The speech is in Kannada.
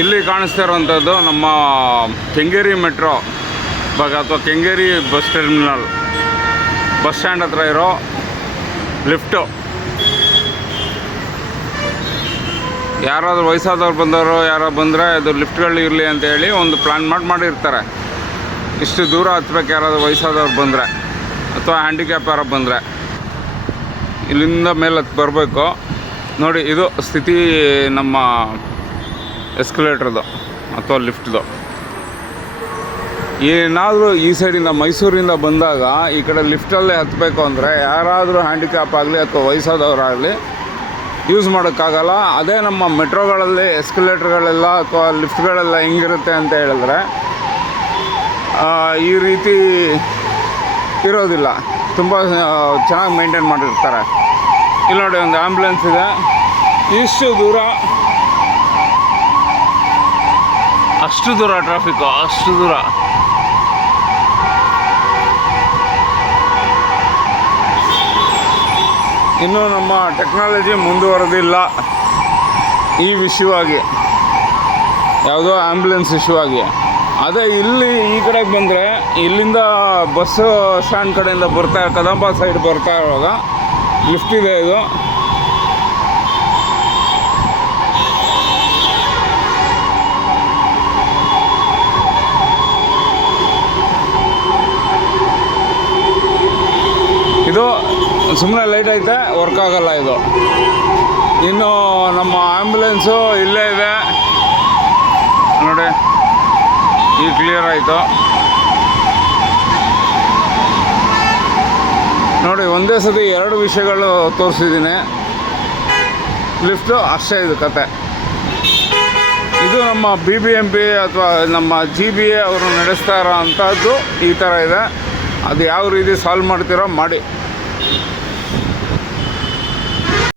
ಇಲ್ಲಿ ಕಾಣಿಸ್ತಾ ಇರುವಂಥದ್ದು ನಮ್ಮ ಕೆಂಗೇರಿ ಮೆಟ್ರೋ ಭಾಗ ಅಥವಾ Kengeri bus terminal bus stand ಹತ್ರ ಇರೋ ಲಿಫ್ಟು. ಯಾರಾದರೂ ವಯಸ್ಸಾದವ್ರು ಬಂದವರು ಯಾರೋ ಬಂದರೆ ಅದು ಲಿಫ್ಟ್ಗಳು ಇರಲಿ ಅಂತೇಳಿ ಒಂದು ಪ್ಲ್ಯಾನ್ ಮಾಡಿರ್ತಾರೆ. ಇಷ್ಟು ದೂರ ಹತ್ಬೇಕು ಯಾರಾದರೂ ವಯಸ್ಸಾದವ್ರು ಬಂದರೆ ಅಥವಾ ಹ್ಯಾಂಡಿಕ್ಯಾಪ್ ಯಾರೋ ಬಂದರೆ ಇಲ್ಲಿಂದ ಮೇಲೆ ಹತ್ತು ಬರಬೇಕು. ನೋಡಿ, ಇದು ಸ್ಥಿತಿ ನಮ್ಮ ಎಸ್ಕಲೇಟ್ರದ್ದು ಅಥವಾ ಲಿಫ್ಟ್ದು. ಏನಾದರೂ ಈ ಸೈಡಿಂದ ಮೈಸೂರಿಂದ ಬಂದಾಗ ಈ ಕಡೆ ಲಿಫ್ಟಲ್ಲೇ ಹತ್ತಬೇಕು ಅಂದರೆ ಯಾರಾದರೂ ಹ್ಯಾಂಡಿಕ್ಯಾಪ್ ಆಗಲಿ ಅಥವಾ ವಯಸ್ಸಾದವರಾಗಲಿ ಯೂಸ್ ಮಾಡೋಕ್ಕಾಗಲ್ಲ. ಅದೇ ನಮ್ಮ ಮೆಟ್ರೋಗಳಲ್ಲಿ ಎಸ್ಕಲೇಟ್ರ್ಗಳೆಲ್ಲ ಅಥವಾ ಲಿಫ್ಟ್ಗಳೆಲ್ಲ ಹೆಂಗಿರುತ್ತೆ ಅಂತ ಹೇಳಿದ್ರೆ ಈ ರೀತಿ ಇರೋದಿಲ್ಲ. ತುಂಬ ಚೆನ್ನಾಗಿ ಮೇಂಟೈನ್ ಮಾಡಿರ್ತಾರೆ. ಇಲ್ಲಿ ನೋಡಿ, ಒಂದು ಆ್ಯಂಬುಲೆನ್ಸ್ ಇದೆ. ಇಷ್ಟು ದೂರ, ಅಷ್ಟು ದೂರ ಟ್ರಾಫಿಕ್ಕು, ಅಷ್ಟು ದೂರ. ಇನ್ನೂ ನಮ್ಮ ಟೆಕ್ನಾಲಜಿ ಮುಂದುವರೆದಿಲ್ಲ ಈ ವಿಷಯವಾಗಿ, ಯಾವುದೋ ಆ್ಯಂಬುಲೆನ್ಸ್ ಇಶ್ಯೂ ಆಗಿ. ಅದೇ ಇಲ್ಲಿ ಈ ಕಡೆಗೆ ಬಂದರೆ ಇಲ್ಲಿಂದ ಬಸ್ಸು ಸ್ಟ್ಯಾಂಡ್ ಕಡೆಯಿಂದ ಕದಂಬ ಸೈಡ್ ಬರ್ತಾ ಇರುವಾಗ ಲಿಫ್ಟ್ ಇದೆ. ಇದು ಇದು ಸುಮ್ಮನೆ ಲೈಟ್ ಐತೆ, ವರ್ಕ್ ಆಗಲ್ಲ ಇದು. ಇನ್ನು ನಮ್ಮ ಆ್ಯಂಬುಲೆನ್ಸು ಇಲ್ಲೇ ಇದೆ ನೋಡಿ, ಈಗ ಕ್ಲಿಯರ್ ಆಯಿತು ನೋಡಿ. ಒಂದೇ ಸತಿ ಎರಡು ವಿಷಯಗಳು ತೋರಿಸಿದ್ದೀನಿ. ಲಿಫ್ಟು ಅಷ್ಟೇ ಇದು ಕತೆ. ಇದು ನಮ್ಮ BBMP ಅಥವಾ ನಮ್ಮ GBA ಅವರು ನಡೆಸ್ತಾ ಇರೋ ಅಂಥದ್ದು ಈ ಥರ ಇದೆ. ಅದು ಯಾವ ರೀತಿ ಸಾಲ್ವ್ ಮಾಡ್ತೀರೋ ಮಾಡಿ.